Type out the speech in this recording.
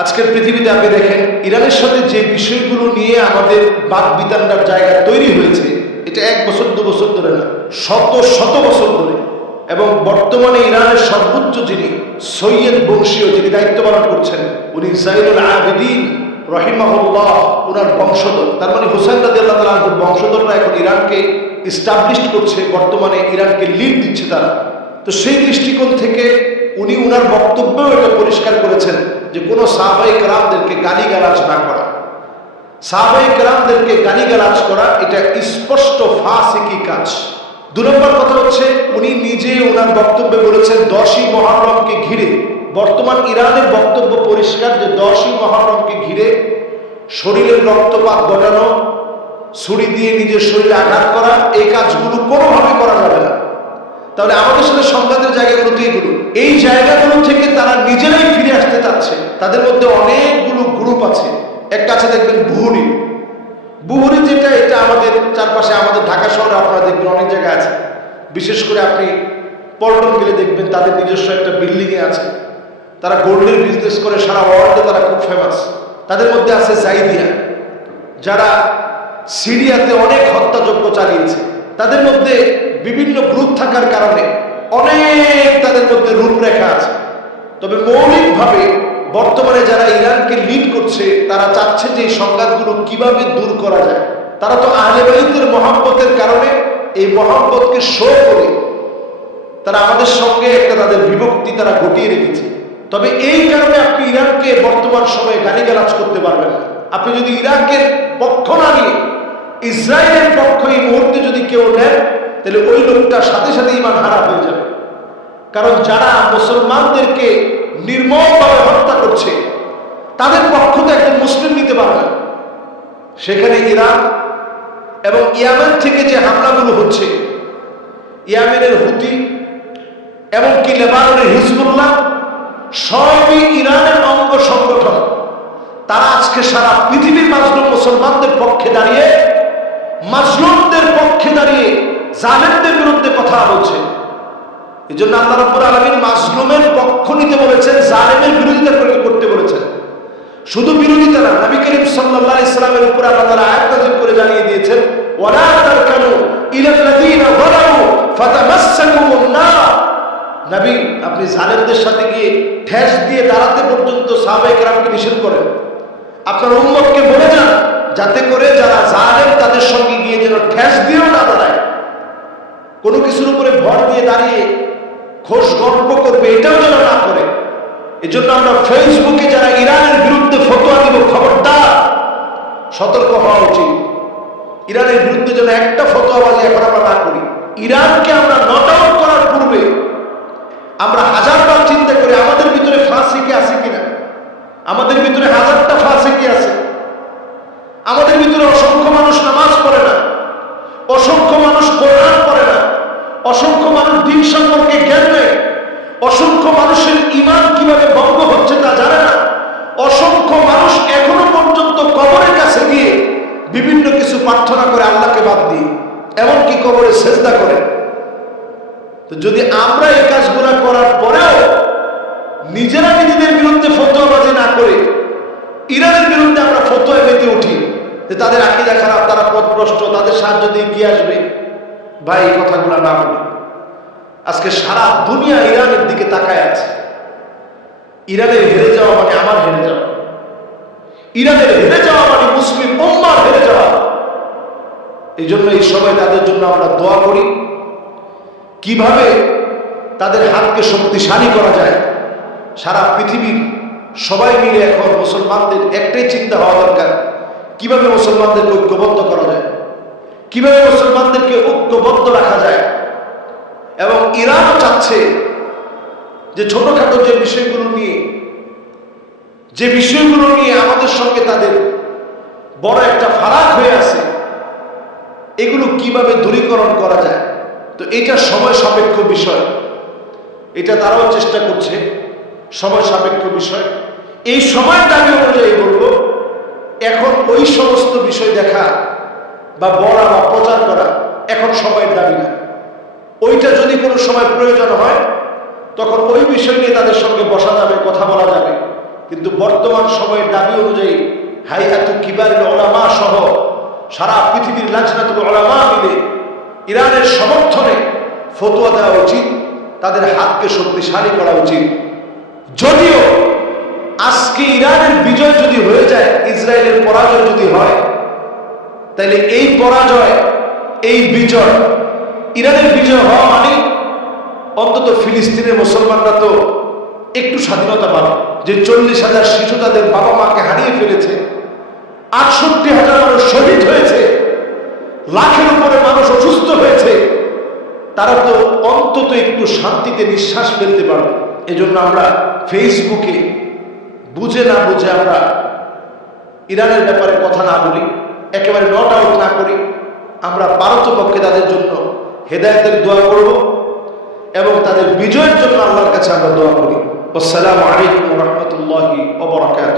আজকের পৃথিবীতে আপনি দেখেন, ইরানের সাথে যে বিষয়গুলো নিয়ে আমাদের বাদ বিতান্ডার জায়গা তৈরি হয়েছে, এটা এক বছর, দু বছর ধরে না, শত শত বছর ধরে। এবং বর্তমানে ইরানের সর্বোচ্চ যিনি সৈয়দ বংশীয় যিনি দায়িত্ব পালন করছেন, উনি জাইনুল আবেদিন রহিমাহুল্লাহ ওনার বংশধর। তার মানে হুসাইন রাজি আল্লাহ বংশধররা এখন ইরানকে ইস্টাবলিশ করছে, বর্তমানে ইরানকে লিড দিচ্ছে তারা। তো সেই দৃষ্টিকোণ থেকে উনি উনার বক্তব্যেও এটা পরিষ্কার করেছেন। যে কোনো সাহাবাই কালামদেরকে গালিগালাজ না করা। সাহাবাই কালামদেরকে গালিগালাজ করা এটা স্পষ্ট ফাঁসিকি কাজ। দু নম্বর কথা হচ্ছে, উনি নিজে ওনার বক্তব্যে বলেছেন, দশই মহারমকে ঘিরে। বর্তমান ইরানের বক্তব্য পরিষ্কার যে দশই মহারমকে ঘিরে শরীরের রক্তপাত ঘটানো, ছুরি দিয়ে নিজের শরীরে আঘাত করা, এই কাজগুলো কোনোভাবে করা যাবে না। তাহলে আমাদের সাথে সংঘাতের জায়গাগুলো তো এইগুলো এই জায়গাগুলো থেকে তারা নিজেরাই তাদের মধ্যে অনেকগুলো গ্রুপ আছে। একটা আছে দেখবেন বুহুরি। বুহুরি যেটা, এটা আমাদের চারপাশে আমাদের ঢাকা শহরে আপনারা দেখবেন অনেক জায়গায় আছে। বিশেষ করে আপনি পল্টন গেলে দেখবেন তাদের নিজস্ব একটা বিল্ডিংয়ে আছে। তারা গোল্ডের বিজনেস করে, সারা ওয়ার্ল্ডে তারা খুব ফেমাস তাদের মধ্যে আছে জাইদিয়া, যারা সিরিয়াতে অনেক হত্যাযজ্ঞ চালিয়েছে। তাদের মধ্যে বিভিন্ন গ্রুপ থাকার কারণে অনেক তাদের মধ্যে রূপরেখা আছে। তবে মৌলিকভাবে বর্তমানে যারা ইরানকে লিড করছে, তারা চাচ্ছে যে এই সংঘাতগুলো কীভাবে দূর করা যায়। তারা তো আহলেবাইতের মহাব্বতের কারণে এই মহাব্বতকে শো করে তারা আমাদের সঙ্গে একটা তাদের বিভক্তি তারা ঘটিয়ে রেখেছে। তবে এই কারণে আপনি ইরানকে বর্তমান সময়ে গালিগালাজ করতে পারবেন না। আপনি যদি ইরাকের পক্ষ না নিয়ে, ইসরায়েলের পক্ষ এই মুহূর্তে যদি কেউ নেন, তাহলে ওই লোকটা সাথে সাথে ইমান হারা হয়ে যাবে। কারণ যারা মুসলমানদেরকে নির্মমভাবে হত্যা করছে। তাদের পক্ষ তো একজন মুসলিম নিতে পারবে না। সেখানে ইরান এবং ইয়ামেন থেকে যে হামলাগুলো হচ্ছে, ইয়ামেনের হুতি এমনকি লেবাননের হিজবুল্লাহ, সবই ইরানের অঙ্গ সংগঠন। তারা আজকে সারা পৃথিবীর মাজলুম মুসলমানদের পক্ষে দাঁড়িয়ে, মাজলুমদের পক্ষে দাঁড়িয়ে জালেমদের বিরুদ্ধে কথা বলছে। এই জন্য আল্লাহ রব্বুল আলমীর পক্ষ নিতে বলেছেন জালেমের বিরোধিতা করে- করতে বলেছেন শুধু বিরোধিতা না, নবী করিম সাল্লাল্লাহু আলাইহি উপর আল্লাহ তাআলা আয়াত নাযিল করে জানিয়ে দিয়েছেন, ওয়ালা তারকানু ইলাল্লাযীনা যালামু ফাতামাসসাকুমুন নার নবী, আপনি জালেমদের সাথে গিয়ে ঠেস দিয়ে দাঁড়াতে পর্যন্ত সাহাবায়ে কেরামকে নিষেধ করেন। আপনার উম্মতকে বলে যান, যাতে করে যারা জালেম তাদের সঙ্গে গিয়ে যেন ঠেস দিয়েও না দাঁড়ায়। কোনো কিছুর উপরে ভর দিয়ে দাঁড়িয়ে খোশ গল্প করবে, এটাও যেন না করে। এজন্য আমরা ফেসবুকে যারা ইরানের বিরুদ্ধে ফতোয়া দিব খবরদার সতর্ক হওয়া উচিত ইরানের বিরুদ্ধে যেন একটা ফতোয়াবাজি এখন আমরা না করি। ইরানকে আমরা নট আউট করার পূর্বে আমরা হাজারবার চিন্তা করি, আমাদের ভিতরে ফাঁসি কি আছে কিনা? আমাদের ভিতরে হাজারটা ফাঁসি কি আছে। আমাদের ভিতরে অসংখ্য মানুষ নামাজ পড়ে না, অসংখ্য মানুষ কোরআন পড়ে না, অসংখ্য মানুষ দিন সম্পর্কে জ্ঞান নেই অসংখ্য মানুষের ইমান কীভাবে ভঙ্গ হচ্ছে তা জানে না অসংখ্য মানুষ এখনও পর্যন্ত কবরের কাছে গিয়ে বিভিন্ন কিছু প্রার্থনা করে আল্লাহকে বাদ দিয়ে এমনকি কবরে সেজদা করে। তো যদি আমরা এই কাজগুলো করার পরেও নিজেরা নিজেদের বিরুদ্ধে ফতোয়াবাজি না করে, ইরানের বিরুদ্ধে আমরা ফতোয়া মেতে উঠি, যে তাদের আকিদা খারাপ, তারা পথভ্রষ্ট, তাদের সাহায্য দিয়ে কি আসবে? ভাই, এই কথাগুলো না বলি। আজকে সারা দুনিয়া ইরানের দিকে তাকায় আছে। ইরানের হেরে যাওয়া মানে আমার হেরে যাওয়া। ইরানের হেরে যাওয়া মানে মুসলিম উম্মার হেরে যাওয়া। এই জন্য এই সময় তাদের জন্য আমরা দোয়া করি। কীভাবে তাদের হাতকে শক্তিশালী করা যায়, সারা পৃথিবীর সবাই মিলে এখন মুসলমানদের একটাই চিন্তা হওয়া দরকার, কীভাবে মুসলমানদেরকে ঐক্যবদ্ধ করা যায়, কীভাবে মুসলমানদেরকে ঐক্যবদ্ধ রাখা যায়। এবং ইরানও চাচ্ছে যে ছোটখাটো যে বিষয়গুলো নিয়ে, যে বিষয়গুলো নিয়ে আমাদের সঙ্গে তাদের বড় একটা ফারাক হয়ে আছে এগুলো কীভাবে দূরীকরণ করা যায়? তো এটা সময় সাপেক্ষ বিষয়। এটা তারাও চেষ্টা করছে, সময় সাপেক্ষ বিষয়। এই সময় দাবি অনুযায়ী বলব, এখন ওই সমস্ত বিষয় দেখা বা বলা বা প্রচার করা এখন সময়ের দাবি না। ওইটা যদি কোনো সময় প্রয়োজন হয়, তখন ওই বিষয় নিয়ে তাদের সঙ্গে বসা যাবে, কথা বলা যাবে। কিন্তু বর্তমান সময়ের দাবি অনুযায়ী হাইয়াতু কিবারের ওলামা সহ সারা পৃথিবীর লাজনাতুল ওলামা মিলে ইরানের সমর্থনে ফতোয়া দেওয়া উচিত, তাদের হাতকে শক্তিশালী করা উচিত। যদিও আজকে ইরানের বিজয় যদি হয়ে যায়, ইসরায়েলের পরাজয় যদি হয়, তাহলে এই পরাজয়, এই বিজয় ইরানের বিজয় হওয়া মানে অন্তত ফিলিস্তিনের মুসলমানরা তো একটু স্বাধীনতা পাবে। যে চল্লিশ হাজার শিশু তাদের বাবা মাকে হারিয়ে ফেলেছে আটষট্টি হাজার মানুষ শহীদ হয়েছে। লাখের উপরে মানুষ অসুস্থ হয়েছে। তারা তো অন্তত একটু শান্তিতে নিঃশ্বাস ফেলতে পারবে। এজন্য আমরা ফেসবুকে বুঝে না বুঝে আমরা ইরানের ব্যাপারে কথা না বলি, একেবারে নট আউট না করি। আমরা পারতপক্ষে তাদের জন্য হেদায়তের দোয়া করব এবং তাদের বিজয়ের জন্য আল্লাহর কাছে আমরা দোয়া করি। আসসালামু আলাইকুম রহমতুল্লাহি ওবরাকাত